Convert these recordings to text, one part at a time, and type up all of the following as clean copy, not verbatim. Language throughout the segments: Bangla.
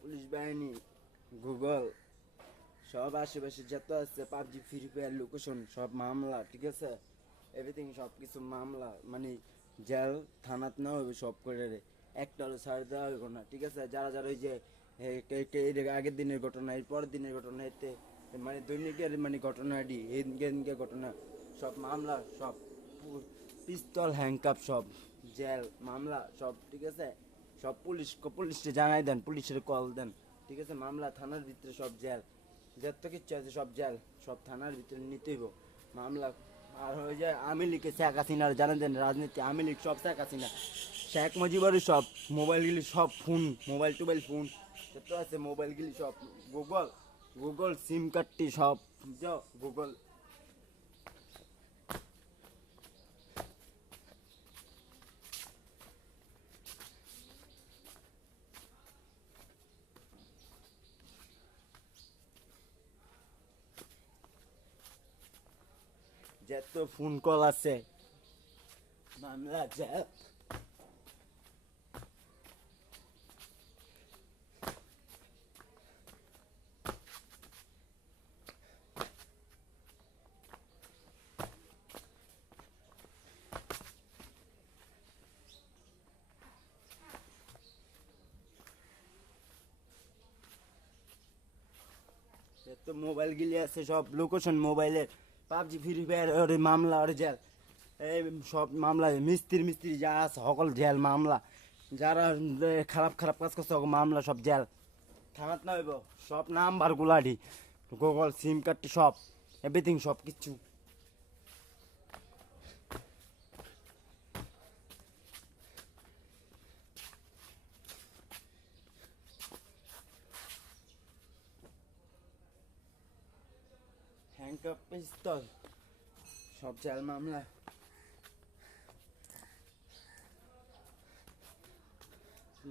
পুলিশ বাহিনী, গুগল, সব আশেপাশে যত আছে পাবজি, ফ্রি ফায়ার, লোকেশন, সব মামলা, ঠিক আছে? এভরিথিং সব কিছু মামলা, মানে জেল থানাত না হইবে সব করে রে, একটা হলো ছাড় দেওয়া হইব না, ঠিক আছে? যারা যারা ওই যে এর আগের দিনের ঘটনা, এর পরের দিনের ঘটনা, এতে মানে দৈনিকের মানে ঘটনাটি, এদিনকে ঘটনা, সব মামলা, সব পিস্তল, হ্যাংকাপ, সব জেল মামলা, সব ঠিক আছে? সব পুলিশকে জানাই দেন, পুলিশের কল দেন, ঠিক আছে? মামলা থানার ভিতরে সব জেল, যত কিছু আছে সব জেল, সব থানার ভিতরে নিতেইব মামলা। আর হয়ে যায় আমি লিখে শেখ হাসিনার জানেন দেন, রাজনীতি আমি লিখ সব শেখ হাসিনা, শেখ মুজিবুরের সব মোবাইলগুলি, সব ফোন, মোবাইল টোবাইল ফোন যত আছে মোবাইলগুলি সব, গুগল, গুগল সিম কার্ডটি সব যাও গুগল। যত ফোন কল আছে মামলা জেল। যত মোবাইল গিলি আছে সব লোকেশন মোবাইলের, পাবজি, ফ্রি ফায়ার, ওর মামলা, ওর জেল, এই সব মামলা, মিস্ত্রি মিস্ত্রি যা আছে সকল জেল মামলা, যারা খারাপ খারাপ কাজ করছে ওকে মামলা, সব জেল থানাত না হইব, সব নাম্বার গুলাডি, গুগল সিম কার্ডটি সব এভরিথিং সব কিছু। হ্যাংকাপ, পিস্তল, সব জেল মামলা।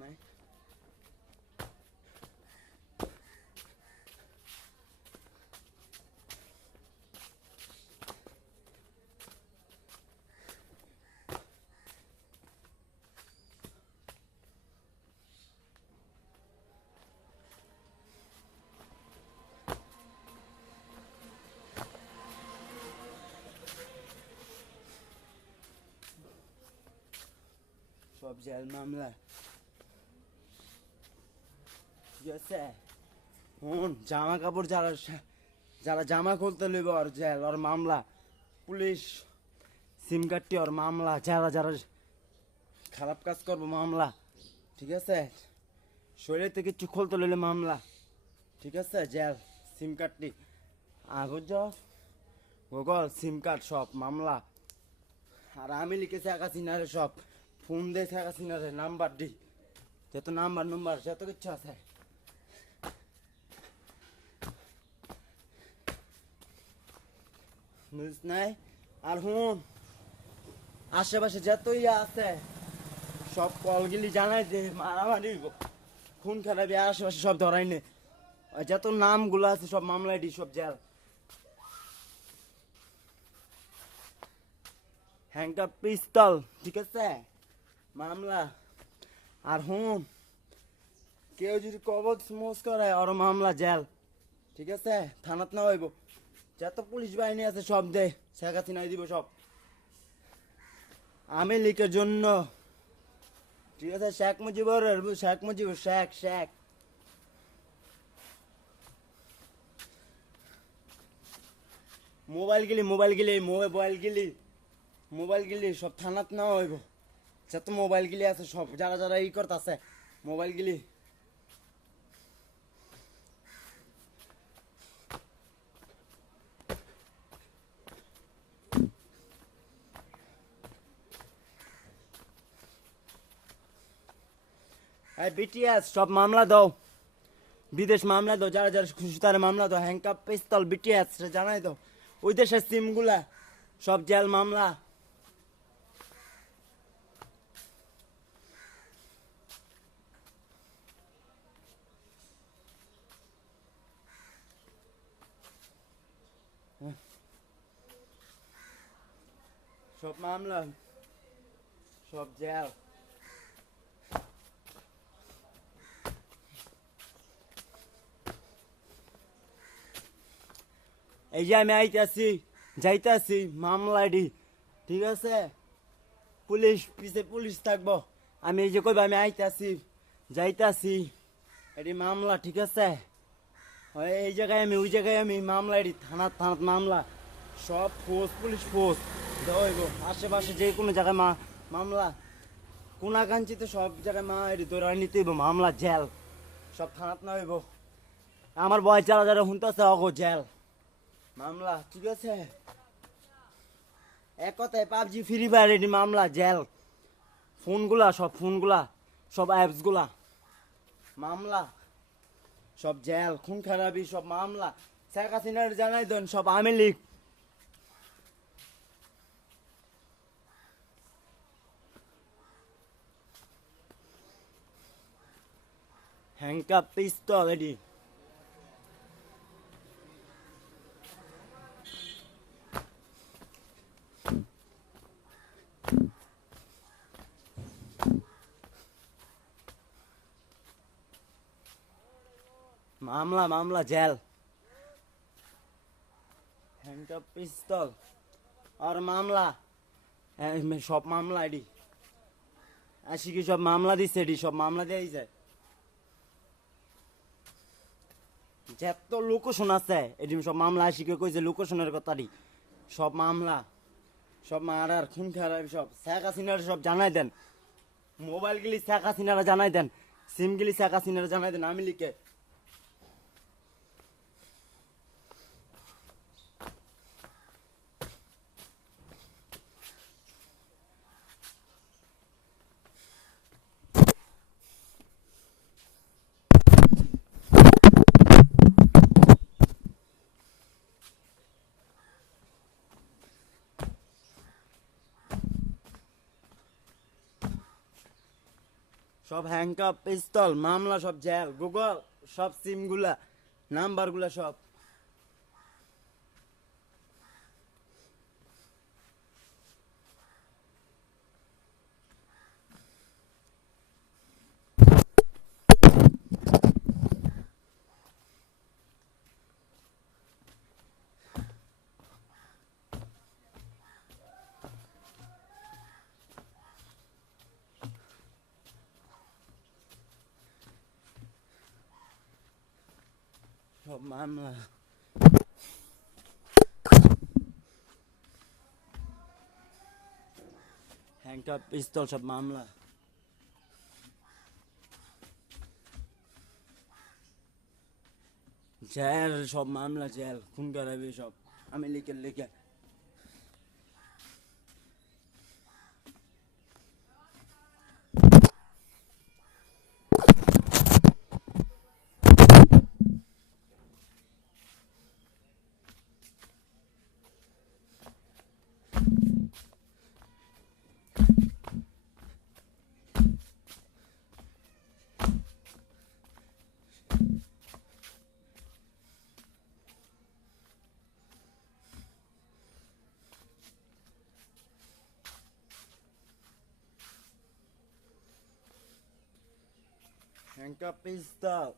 নাই সব জেল মামলা, ঠিক আছে? জামা কাপড় যারা যারা জামা খুলতে লইব ওর জেল, ওর মামলা, পুলিশ সিম কার্ডটি ওর মামলা, যারা যারা খারাপ কাজ করবো মামলা, ঠিক আছে? শরীর থেকে কিছু খুলতে লইলে মামলা, ঠিক আছে? জেল সিম কার্ডটি আগুজ, গুগল সিম কার্ড সব মামলা। আর আমি লিখেছি শেখ হাসিনারে সব ফোন দিয়ে শেখ হাসিনারে নাম্বার দি, যত নাম্বার নাম্বার যত কিছু আছে বুঝ নাই। আর আশেপাশে যত ইয়া আছে সব কলগুলি জানাই দে, মারামারি খুন খারাপি আশেপাশে সব ধরাই নে, যত নামগুলো আছে সব মামলায় দি, সব জেল। হ্যাংকাপ, পিস্তল, ঠিক আছে? মামলা। আর কেউ যদি কবজ মোজ করে ওর মামলা জেল, ঠিক আছে? থানাত না হইব, যত পুলিশ বাহিনী আছে সব দে শেখ হাসিনাই দিব সব আমি লিখের জন্য, ঠিক আছে? শেখ মুজিবুর, শেখ মুজিবুর, শেখ শেখ মোবাইল গিলি, মোবাইল গিলি, মোবাইল গিলি, মোবাইল গিলি সব থানাত না হইব, যত মোবাইল গিলি আছে সব, যারা যারা ই করতেছে মোবাইল গিলি। বিটিএস সব মামলা দাও, বিদেশ মামলা দাও, যারা যারা খুশি তারা মামলা দাও, হ্যাংকাপ, পিস্তল, বিটিএস জানাই দাও, ওই দেশের সিমগুলা সব জেল মামলা। সব মামলা, সব জেল। এই যে আমি আইতাছি যাইতাছি মামলা এডি, ঠিক আছে? পুলিশ পিছে পুলিশ থাকবো, আমি এই যে কইবা আমি আইতাছি যাইতাছি, এটি মামলা, ঠিক আছে? এই জায়গায় আমি ওই জায়গায় আমি মামলা, এটি থানাত মামলা, সব ফোর্স পুলিশ ফোর্স দেওয়া হইব। আশেপাশে যে কোনো জায়গায় মামলা, কোনাকাঞ্চিতে সব জায়গায় এটি ধরে নিতে হইব, মামলা জেল সব থানাত না হইব। আমার বয় যারা যারা শুনতেছে অগো জেল মামলা, ঠিক আছে? এক কথায় পাবজি ফ্রি ফায়ার এটি মামলা জেল, ফোনগুলা সব অ্যাপসগুলা মামলা, সব জেল, খুন খারাপি সব মামলা। শেখ হাসিনার জানাই দেন সব আওয়ামী লীগ। হ্যান্ডকাপ পিস্তল এটি, মামলা জেল, হ্যান্ডকাপ পিস্তল আর মামলা, সব মামলা এটি আশিকি সব মামলা দিচ্ছে, এটি সব মামলা দেওয়াই যায়। যত লোকেশন আছে এটি সব মামলা, আশিকে কইছে লোকেশনের কথাটি সব মামলা, সব মারার খুন খারাপ সব। শেখ হাসিনার সব জানাই দেন, মোবাইল গিলি শেখ হাসিনারা জানাই দেন, সিম গিলি শেখ হাসিনারা জানাই দেন, আমি লিখে। সব হ্যান্ডকাপ পিস্তল মামলা, সব জেল, গুগল সব সিমগুলা নাম্বারগুলা সব। সব মামলা, হ্যান্ডকাপ পিস্তল সব মামলা, জেল সব মামলা, জেল খুন খারাপি সব আমি লিখে। হ্যান্ডকাপ পিস্তল,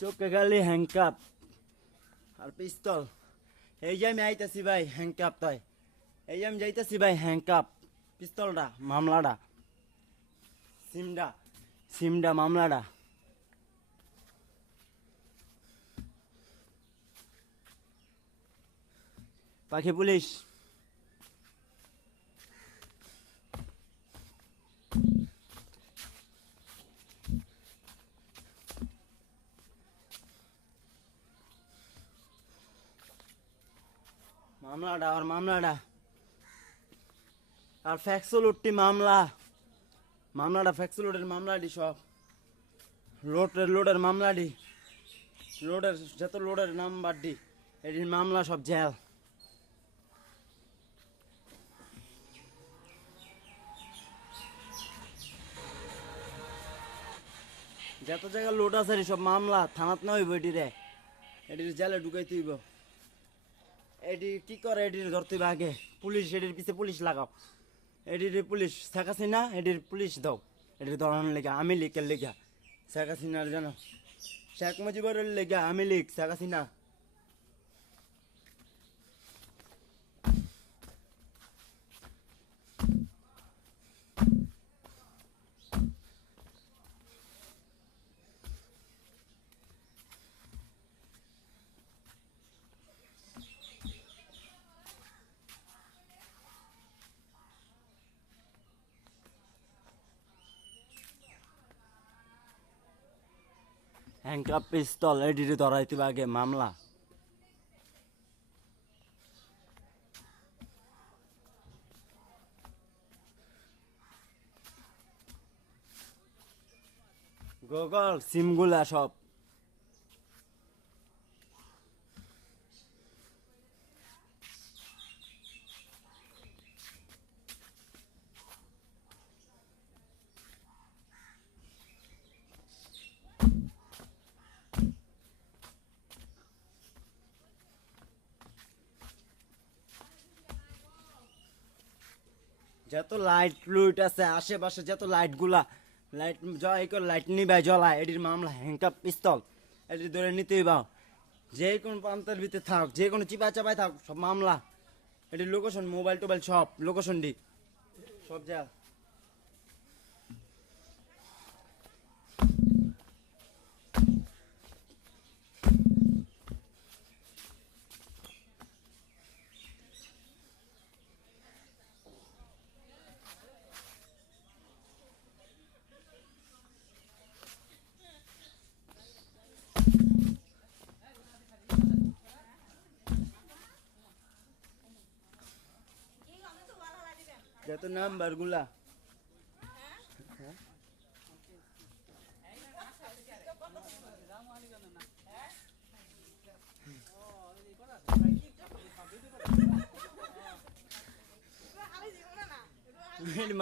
চোখে খালি হ্যান্ডকাপ আর পিস্তল। এই যে আমি আইতাছি ভাই হ্যান্ডকাপ, তাই এই যে আমি যাইতাছি ভাই হ্যান্ডকাপ পিস্তলটা মামলাটা, সিমডা মামলাটা। পাখি পুলিশ, মামলাটা আর ফ্যাক্সুলুটটি মামলাটা ফ্যাক্সুলুটের মামলাটি সব লোডের মামলাটি, লোডের যত লোডের নাম্বারটি এটির মামলা সব জেল। যত জায়গায় লোড আছে সব মামলা থানাত না হইব, এটির জেলে ঢুকাইতে হইব। এটি কি করে, এটির ধরতে হইব আগে পুলিশ, এটির পিছে পুলিশ লাগাও, এটির পুলিশ শেখ হাসিনা, এটির পুলিশ দাও, এটির ধরানোর লেখা আমি লিখের লেখা শেখ হাসিনার জানো, শেখ মুজিবুরের লেখা আমি লিখ শেখ হাসিনা। হ্যান্ডকাপ পিস্তল এডিটে ধরাইতে আগে মামলা। গুগল সিমগুলা সব যত লাইট লুইট আছে আশেপাশে যত লাইট গুলা লাইট জয় করে লাইট নিবে জ্বলায় এটির মামলা। হ্যান্ডকাপ পিস্তল এটি ধরে নিতেই পাও, যে কোনো প্রান্তের ভিতরে থাক, যে কোনো চিপা চাপাই থাক, সব মামলা। এটির লোকেশন মোবাইল টোবাইল সব লোকেশন দিক সব যা। যত নাম্বার গুলা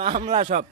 মামলা সব।